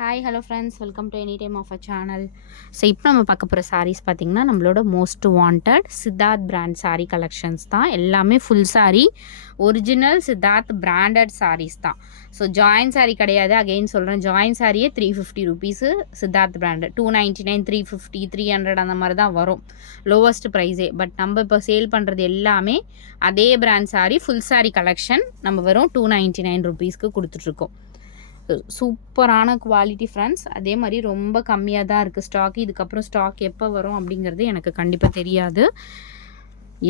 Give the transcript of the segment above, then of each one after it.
Hi hello friends, welcome to any time of a channel. So இப்போ நம்ம பார்க்க போகிற சாரீஸ் பார்த்திங்கன்னா நம்மளோட most wanted Siddharth brand sari collections தான். எல்லாமே full sari, original Siddharth branded saris தான். ஸோ ஜாயின் சாரீ கிடையாது. அகெயின் சொல்கிறேன், ஜாயின் சாரியே 350 ருபீஸு. சித்தார்த் பிராண்டு 299, 350, 300 அந்த மாதிரி தான் வரும் லோவஸ்ட் ப்ரைஸே. பட் நம்ம இப்போ சேல் பண்ணுறது எல்லாமே அதே brand sari, full sari collection நம்ம வெறும் 299 ருபீஸ்க்கு கொடுத்துட்ருக்கோம். சூப்பரான குவாலிட்டி ஃப்ரெண்ட்ஸ். அதே மாதிரி ரொம்ப கம்மியாக தான் இருக்குது ஸ்டாக். இதுக்கப்புறம் ஸ்டாக் எப்போ வரும் அப்படிங்கிறது எனக்கு கண்டிப்பாக தெரியாது.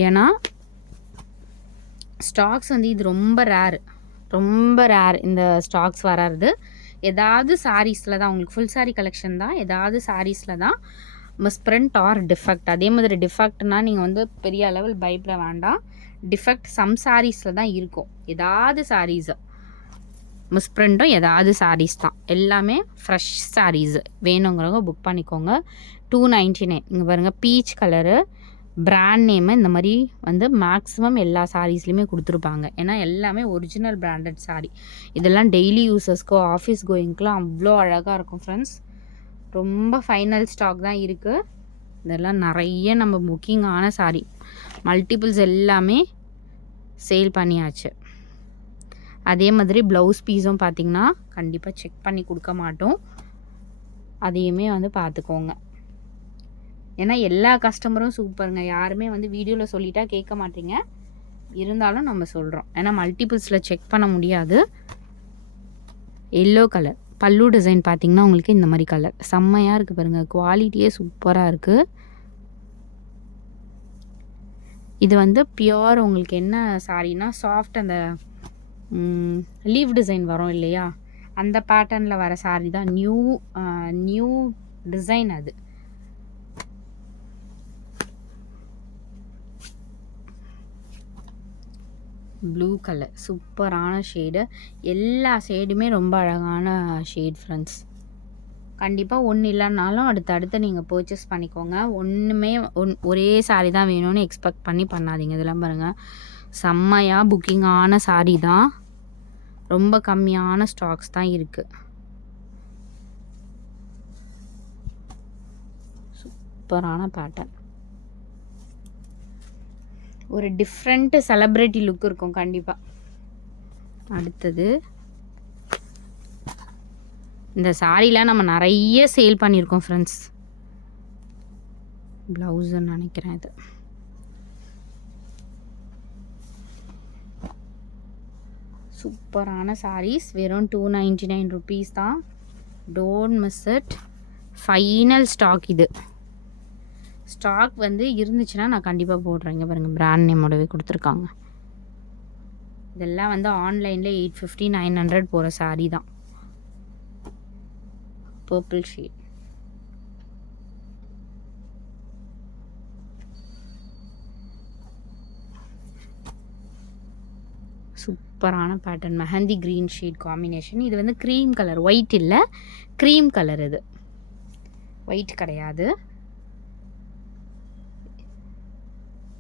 ஏன்னா ஸ்டாக்ஸ் வந்து இது ரொம்ப ரேர் இந்த ஸ்டாக்ஸ் வராது. ஏதாவது சாரீஸில் தான், உங்களுக்கு ஃபுல் சாரீ கலெக்ஷன் தான், ஏதாவது சாரீஸில் தான் மிஸ்பிரிண்ட் ஆர் டிஃபெக்ட். அதே மாதிரி டிஃபெக்ட்னால் நீங்கள் வந்து பெரிய அளவில் பயப்பட வேண்டாம். டிஃபெக்ட் சம் சாரீஸில் தான் இருக்கும். ஏதாவது சாரீஸு மிஸ்பிரிண்ட்டும் ஏதாவது சாரீஸ் தான். எல்லாமே ஃப்ரெஷ் சாரீஸ். வேணுங்கிறவங்க புக் பண்ணிக்கோங்க. 299. இங்கே பாருங்கள், பீச் கலரு பிராண்ட் நேமு இந்த மாதிரி வந்து மேக்ஸிமம் எல்லா சாரீஸ்லையுமே கொடுத்துருப்பாங்க. ஏன்னா எல்லாமே ஒரிஜினல் பிராண்டட் சாரீ. இதெல்லாம் டெய்லி யூஸஸ்க்கோ ஆஃபீஸ் கோயிங்க்கெலாம் அவ்வளோ அழகாக இருக்கும் ஃப்ரெண்ட்ஸ். ரொம்ப ஃபைனல் ஸ்டாக் தான் இருக்குது. இதெல்லாம் நிறைய நம்ம புக்கிங் ஆன சாரீ. மல்டிபிள்ஸ் எல்லாமே சேல் பண்ணியாச்சு. அதே மாதிரி ப்ளவுஸ் பீஸும் பார்த்திங்கன்னா கண்டிப்பாக செக் பண்ணி கொடுக்க மாட்டோம். அதையுமே வந்து பார்த்துக்கோங்க. ஏன்னா எல்லா கஸ்டமரும் சூப்பருங்க. யாருமே வந்து வீடியோவில் சொல்லிட்டா கேட்க மாட்டீங்க. இருந்தாலும் நம்ம சொல்கிறோம். ஏன்னா மல்டிபிள்ஸில் செக் பண்ண முடியாது. எல்லோ கலர் பல்லு டிசைன் பார்த்திங்கன்னா உங்களுக்கு இந்த மாதிரி கலர் செம்மையாக இருக்குது பாருங்கள். குவாலிட்டியே சூப்பராக இருக்குது. இது வந்து பியோர் உங்களுக்கு என்ன சாரீனா சாஃப்ட், அந்த லீவ் டிசைன் வரும் இல்லையா, அந்த பேட்டர்னில் வர சாரீ தான். நியூ டிசைன் அது. ப்ளூ கலர் சூப்பரான ஷேடு. எல்லா ஷேடுமே ரொம்ப அழகான ஷேட் ஃப்ரெண்ட்ஸ். கண்டிப்பாக ஒன்று இல்லைனாலும் அடுத்தடுத்து நீங்கள் பர்ச்சேஸ் பண்ணிக்கோங்க. ஒரே சாரீ தான் வேணும்னு எக்ஸ்பெக்ட் பண்ணாதீங்க. இதெல்லாம் பாருங்கள், செம்மையாக புக்கிங் ஆன சாரீ தான். ரொம்ப கம்மியான ஸ்டாக்ஸ் தான் இருக்குது. சூப்பரான பேட்டர்ன். ஒரு டிஃப்ரெண்ட் செலிப்ரிட்டி லுக் இருக்கும் கண்டிப்பாக. அடுத்தது இந்த சாரீலாம் நம்ம நிறைய சேல் பண்ணியிருக்கோம் ஃப்ரெண்ட்ஸ். ப்ளவுஸுன்னு நினைக்கிறேன் இது. சூப்பரான சாரீஸ். வெறும் 299 ருபீஸ் தான். Don't miss it. Final stock இது. ஸ்டாக் வந்து இருந்துச்சுன்னா நான் கண்டிப்பாக போடுறேன். இங்கே பாருங்கள், பிராண்ட் நேமோடவே கொடுத்துருக்காங்க. இதெல்லாம் வந்து ஆன்லைனில் 850, 900 போகிற சாரீ தான். Purple shade. சூப்பரான pattern. Mehndi green shade combination. இது வந்து க்ரீம் கலர், ஒயிட் இல்லை, க்ரீம் கலர். இது ஒயிட் கிடையாது.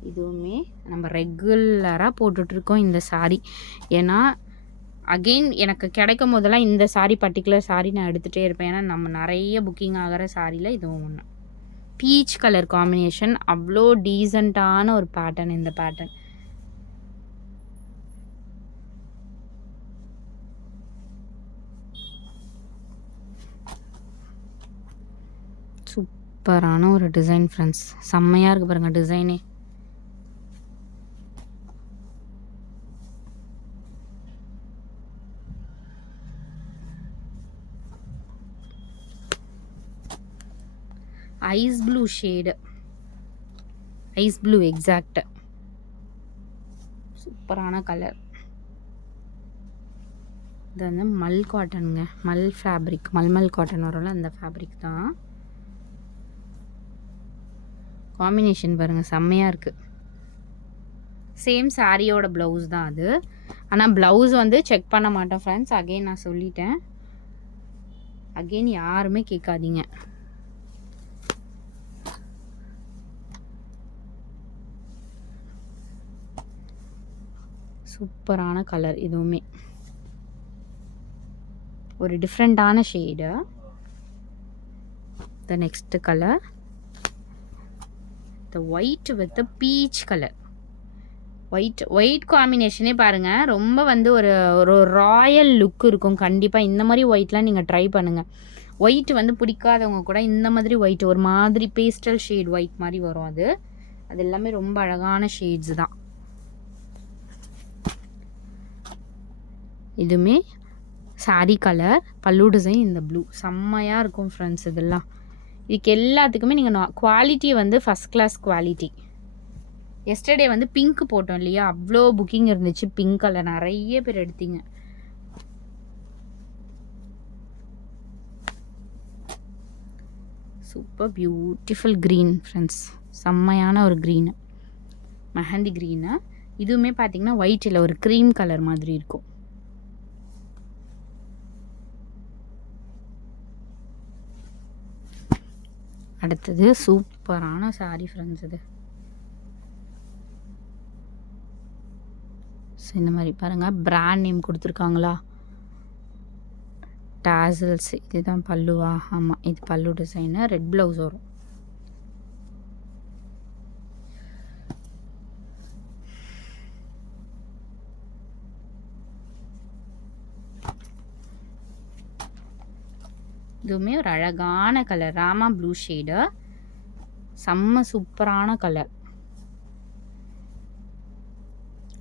இதுவுமே நம்ம ரெகுலராக போட்டுட்ருக்கோம் இந்த சாரீ. ஏன்னா அகெயின் எனக்கு கிடைக்கும் போதெல்லாம் இந்த சாரீ, பர்டிகுலர் சாரீ நான் எடுத்துகிட்டே இருப்பேன். ஏன்னா நம்ம நிறைய புக்கிங் ஆகிற சாரியில் இதுவும் ஒன்று. Peach colour combination. அவ்வளோ டீசெண்டான ஒரு பேட்டர்ன் இந்த பேட்டர்ன். சூப்பரான ஒரு டிசைன் ஃப்ரெண்ட்ஸ். செம்மையாக இருக்குது பாருங்கள் டிசைனே. Ice blue shade, ice blue exact. சூப்பரான கலர். இது வந்து மல் காட்டனுங்க, மல் ஃபேப்ரிக், மல் காட்டன் வரும்ல அந்த ஃபேப்ரிக் தான். காம்பினேஷன் பாருங்கள், செம்மையாக இருக்குது. சேம் சாரியோட ப்ளவுஸ் தான் அது. ஆனால் ப்ளவுஸ் வந்து செக் பண்ண மாட்டோம் ஃப்ரெண்ட்ஸ். அகெயின் நான் சொல்லிட்டேன். அகெயின் யாருமே கேட்காதீங்க. சூப்பரான கலர். இதுவுமே ஒரு டிஃப்ரெண்ட்டான shade. The next colour the white with peach colour. White காம்பினேஷனே பாருங்கள், ரொம்ப வந்து ஒரு ஒரு ராயல் லுக் இருக்கும். கண்டிப்பாக இந்த மாதிரி ஒயிட்லாம் நீங்கள் ட்ரை பண்ணுங்கள். ஒயிட் வந்து பிடிக்காதவங்க கூட இந்த மாதிரி ஒயிட், ஒரு மாதிரி பேஸ்டல் ஷேட் ஒயிட் மாதிரி வரும். அது எல்லாமே ரொம்ப அழகான ஷேட்ஸ் தான். இதுவுமே சாரீ கலர், பல்லு டிசைன் இந்த ப்ளூ செம்மையாக இருக்கும் ஃப்ரெண்ட்ஸ். இதெல்லாம் இதுக்கு எல்லாத்துக்குமே நீங்கள் குவாலிட்டி வந்து ஃபஸ்ட் கிளாஸ் குவாலிட்டி. எஸ்டர்டே வந்து பிங்க் போட்டோம் இல்லையா, அவ்வளோ புக்கிங் இருந்துச்சு. பிங்க் கலர் நிறைய பேர் எடுத்தீங்க. சூப்பர் பியூட்டிஃபுல் க்ரீன் ஃப்ரெண்ட்ஸ், செம்மையான ஒரு க்ரீனு, மெஹந்தி க்ரீனு. இதுவுமே பார்த்தீங்கன்னா ஒயிட்டில் ஒரு க்ரீம் கலர் மாதிரி இருக்கும். அடுத்தது சூப்பரான சாரீ ஃப்ரெண்ட்ஸ். இது ஸோ இந்த மாதிரி பாருங்கள், பிராண்ட் நேம் கொடுத்துருக்காங்களா, டாசல்ஸ். இதுதான் பல்லுவா? ஆமாம், இது பல்லு டிசைனு. ரெட் ப்ளவுஸ் வரும். இதுவுமே ஒரு அழகான கலர், ராமா ப்ளூ ஷேடு, செம்ம சூப்பரான கலர்.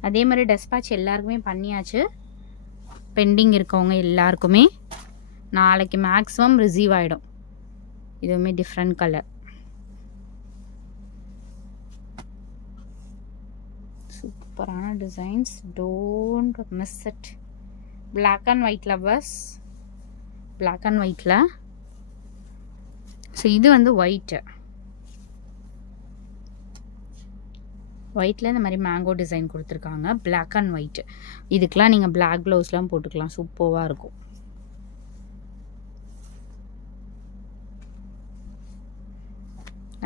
அதே மாதிரி டெஸ்பாச் எல்லாருக்குமே பண்ணியாச்சு. பெண்டிங் இருக்கவங்க எல்லாருக்குமே நாளைக்கு மேக்ஸிமம் ரிசீவ் ஆகிடும். இதுவுமே டிஃப்ரெண்ட் கலர், சூப்பரான designs. Don't miss it. Black and white lovers, black and ஒயிட்டில். ஸோ இது வந்து ஒயிட்டு, ஒயிட்டில் இந்த மாதிரி மேங்கோ டிசைன் கொடுத்துருக்காங்க. Black and white. இதுக்கெலாம் நீங்கள் பிளாக் ப்ளவுஸ்லாம் போட்டுக்கலாம், சூப்பராக இருக்கும்.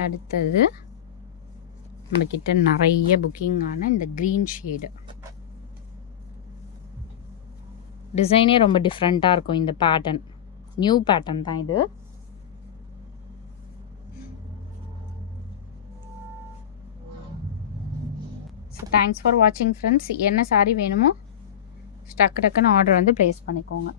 அடுத்தது நம்மக்கிட்ட நிறைய புக்கிங்கான இந்த க்ரீன் ஷேடு. டிசைனே ரொம்ப டிஃப்ரெண்ட்டாக இருக்கும். இந்த பேட்டர்ன் நியூ பேட்டர்ன் தான் இது. ஸோ தேங்க்ஸ் ஃபார் வாட்சிங் ஃப்ரெண்ட்ஸ். என்ன சாரீ வேணுமோ டக்குன்னு ஆர்டர் வந்து ப்ளேஸ் பண்ணிக்கோங்க.